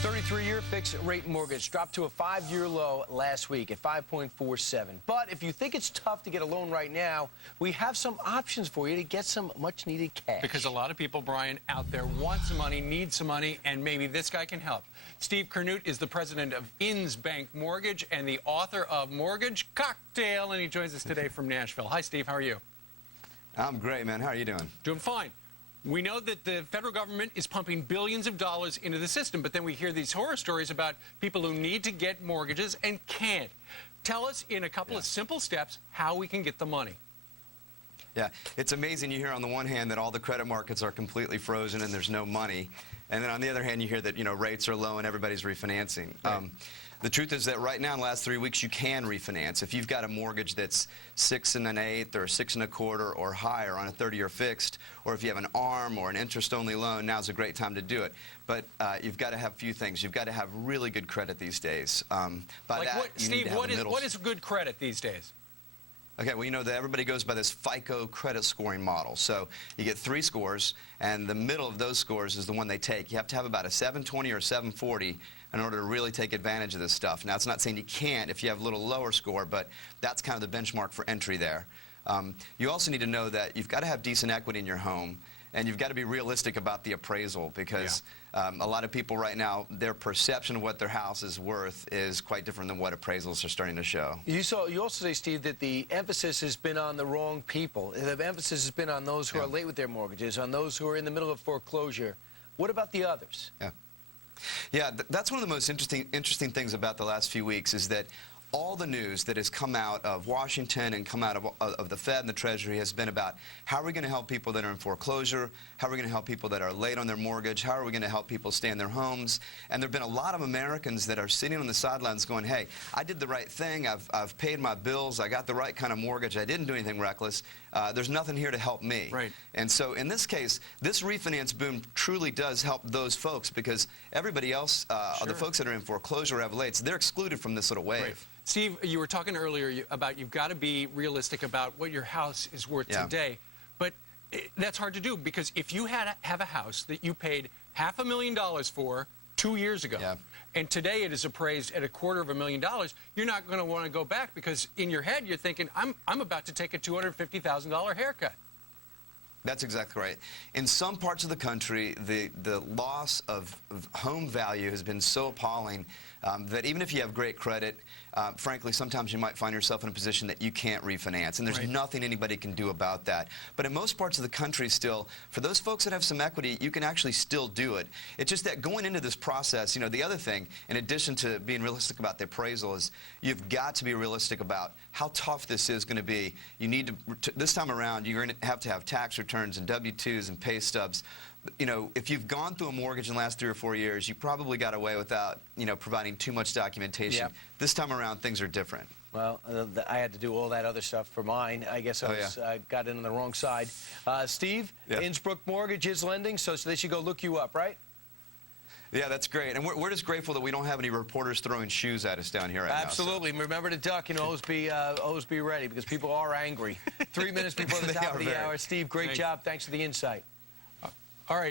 33-year fixed-rate mortgage dropped to a 5-year low last week at 5.47. But if you think it's tough to get a loan right now, we have some options for you to get some much-needed cash. Because a lot of people, Brian, out there want some money, need some money, and maybe this guy can help. Steve Kernut is the president of Inns Bank Mortgage and the author of Mortgage Cocktail, and he joins us today from Nashville. Hi, Steve. How are you? I'm great, man. How are you doing? Doing fine. We know that the federal government is pumping billions of dollars into the system, but then we hear these horror stories about people who need to get mortgages and can't. Tell us in a couple of simple steps how we can get the money. Yeah, it's amazing. You hear on the one hand that all the credit markets are completely frozen and there's no money. And then on the other hand, you hear that, rates are low and everybody's refinancing. Right. The truth is that right now in the last 3 weeks, you can refinance. If you've got a mortgage that's 6 1/8 or 6 1/4 or higher on a 30-year fixed, or if you have an ARM or an interest-only loan, now's a great time to do it. But you've got to have a few things. You've got to have really good credit these days. Steve, what is good credit these days? Okay, well, you know that everybody goes by this FICO credit scoring model. So you get 3 scores, and the middle of those scores is the one they take. You have to have about a 720 or a 740 in order to really take advantage of this stuff. Now, it's not saying you can't if you have a little lower score, but that's kind of the benchmark for entry there. You also need to know that you've got to have decent equity in your home, and you've got to be realistic about the appraisal because a lot of people right now, their perception of what their house is worth is quite different than what appraisals are starting to show. You also say, Steve, that the emphasis has been on the wrong people. The emphasis has been on those who are late with their mortgages, on those who are in the middle of foreclosure. What about the others? Yeah, that's one of the most interesting things about the last few weeks is that all the news that has come out of Washington and come out of the Fed and the Treasury has been about how are we going to help people that are in foreclosure, how are we going to help people that are late on their mortgage, how are we going to help people stay in their homes. And there have been a lot of Americans that are sitting on the sidelines going, hey, I did the right thing, I've paid my bills, I got the right kind of mortgage, I didn't do anything reckless, there's nothing here to help me. Right. And so in this case, this refinance boom truly does help those folks because everybody else, the folks that are in foreclosure or have lates, they're excluded from this little wave. Right. Steve, you were talking earlier about you've got to be realistic about what your house is worth today, but that's hard to do because if you have a house that you paid $500,000 for 2 years ago, and today it is appraised at $250,000, you're not going to want to go back because in your head you're thinking, I'm about to take a $250,000 haircut. That's exactly right. In some parts of the country, the loss of home value has been so appalling that even if you have great credit, frankly, sometimes you might find yourself in a position that you can't refinance, and there's nothing anybody can do about that. But in most parts of the country still, for those folks that have some equity, you can actually still do it. It's just that going into this process, the other thing, in addition to being realistic about the appraisal, is you've got to be realistic about how tough this is going to be. You need to, this time around, you're going to have tax returns and W-2s and pay stubs. If you've gone through a mortgage in the last 3 or 4 years, you probably got away without, providing too much documentation. This time around, things are different. Well, I had to do all that other stuff for mine. I guess I got in on the wrong side. Steve, Innsbrook Mortgage is lending, so they should go look you up, right? Yeah, that's great. And we're just grateful that we don't have any reporters throwing shoes at us down here right now. Absolutely. Remember to duck and always be ready because people are angry. 3 minutes before the top of the hour. Steve, great job. Thanks for the insight. All right.